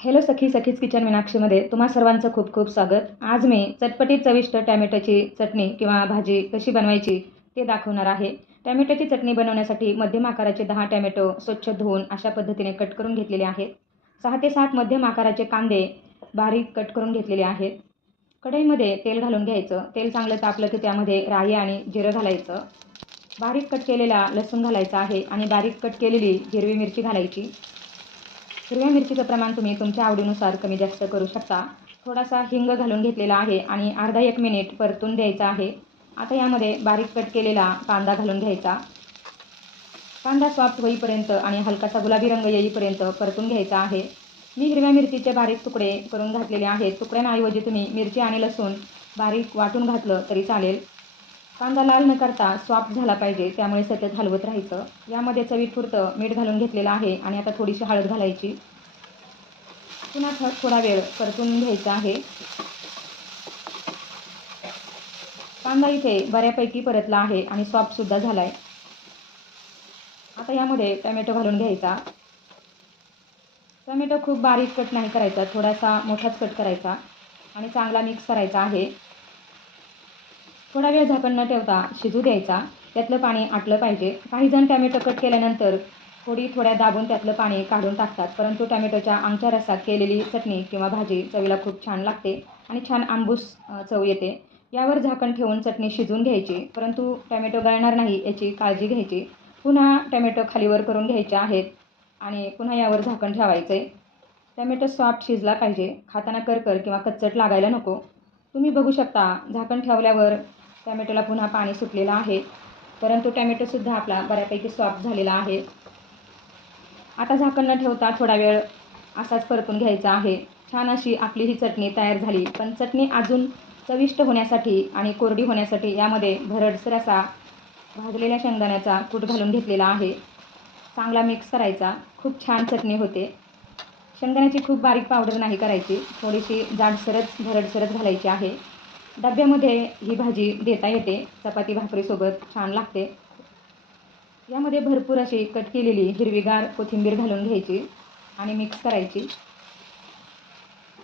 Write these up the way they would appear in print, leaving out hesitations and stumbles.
Hello सखीज kitchen मीनाक्षीमध्ये तुम्हा सर्वांचं खूप खूप स्वागत। आज मी चटपटीत चविष्ट टॅमॅटोची चटणी किंवा भाजी कशी बनवायची ते दाखवणार आहे। टॅमॅटोची चटणी बनवण्यासाठी मध्यम आकाराचे 10 टॅमॅटो स्वच्छ धुवून अशा पद्धतीने कट करून घेतलेले आहेत। 6 ते 7 मध्यम आकाराचे कांदे बारीक कट करून घेतलेले आहेत। कढईमध्ये तेल घालून घ्यायचं। तेल चांगलं तापलं की त्यामध्ये राई आणि जिरं घालायचं। बारीक कट केलेला लसूण घालायचा आहे आणि बारीक कट केलेली हिरवी मिरची घालायची। हिरव्या मिरचीचं प्रमाण तुम्ही तुमच्या आवडीनुसार कमी जास्त करू शकता। थोडासा हिंग घालून घेतलेला आहे आणि अर्धा 1 मिनिट परतून द्यायचा आहे। आता यामध्ये बारीक कट केलेला कांदा घालून घ्यायचा। कांदा सॉफ्ट होईपर्यंत आणि हलकासा गुलाबी रंग येईपर्यंत परतून घ्यायचा आहे। मी हिरव्या मिरचीचे बारीक तुकडे करून घातलेले आहेत। तुकड्यांऐवजी तुम्ही मिरची आणि लसूण बारीक वाटून घातलं तरी चालेल। कांदा लाल न करता सॉफ्ट झाला पाहिजे, त्यामुळे सतत हलवत राहायचं। यामध्ये चवीपुरतं मीठ घालून घेतलेलं आहे आणि आता थोडीशी हळद घालायची। पुन्हा थोडा वेळ परतून घ्यायचा आहे। कांदा इथे बऱ्यापैकी परतला आहे आणि सॉफ्ट सुद्धा झालाय। आता यामध्ये टोमॅटो घालून घ्यायचा। टोमॅटो खूप बारीक कट नाही करायचा, थोडासा मोठाच कट करायचा आणि चांगला मिक्स करायचा आहे। थोडा वेळ झाकण न ठेवता शिजू द्यायचा। त्यातलं पाणी आटलं पाहिजे। काही जण टोमॅटो कट केल्यानंतर थोड्या दाबून त्यातलं पाणी काढून टाकतात, परंतु टोमॅटोच्या आमच्या रसात केलेली चटणी किंवा भाजी चवीला खूप छान लागते आणि छान आंबूस चव येते। यावर झाकण ठेवून चटणी शिजवून घ्यायची, परंतु टोमॅटो गळणार नाही याची काळजी घ्यायची। पुन्हा टोमॅटो खालीवर करून घ्यायचे आहेत आणि पुन्हा यावर झाकण ठेवायचे। टोमॅटो सॉफ्ट शिजला पाहिजे, खाताना करकर किंवा कच्चट लागायला नको। तुम्ही बघू शकता झाकण ठेवल्यावर टोमॅटोला पुन्हा पाणी सुटलेलं आहे, परंतु टोमॅटोसुद्धा आपला बऱ्यापैकी सॉफ्ट झालेला आहे। आता झाकण न ठेवता थोडा वेळ असाच परतून घ्यायचा आहे। छान अशी आपली ही चटणी तयार झाली। पण चटणी अजून चविष्ट होण्यासाठी आणि कोरडी होण्यासाठी यामध्ये भरडसर असा भाजलेल्या शेंगदाण्याचा कूट घालून घेतलेला आहे। चांगला मिक्स करायचा, खूप छान चटणी होते। शेंगदाण्याची खूप बारीक पावडर नाही करायची, थोडीशी जाडसरच भरडसरच घालायची आहे। डब्यामध्ये ही भाजी देता येते, चपाती भाकरीसोबत छान लागते। यामध्ये भरपूर अशी कट केलेली हिरवीगार कोथिंबीर घालून घ्यायची आणि मिक्स करायची।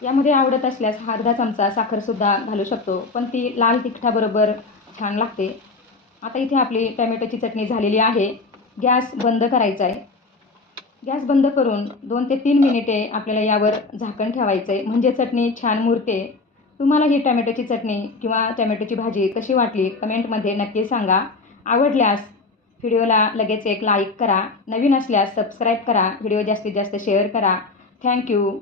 यामध्ये आवडत असल्यास अर्धा चमचा साखरसुद्धा घालू शकतो, पण ती लाल तिखटाबरोबर छान लागते। आता इथे आपली टोमॅटोची चटणी झालेली आहे। गॅस बंद करायचा आहे। गॅस बंद करून 2 ते 3 मिनिटे आपल्याला यावर झाकण ठेवायचं आहे, म्हणजे चटणी छान मुरते। तुम्हाला ही टोमॅटोची चटणी किंवा टोमॅटोची भाजी कशी वाटली कमेंटमध्ये नक्की सांगा। आवडल्यास व्हिडिओला लगेच एक लाईक करा। नवीन असल्यास सबस्क्राईब करा। व्हिडिओ जास्तीत जास्त शेअर करा। थँक्यू।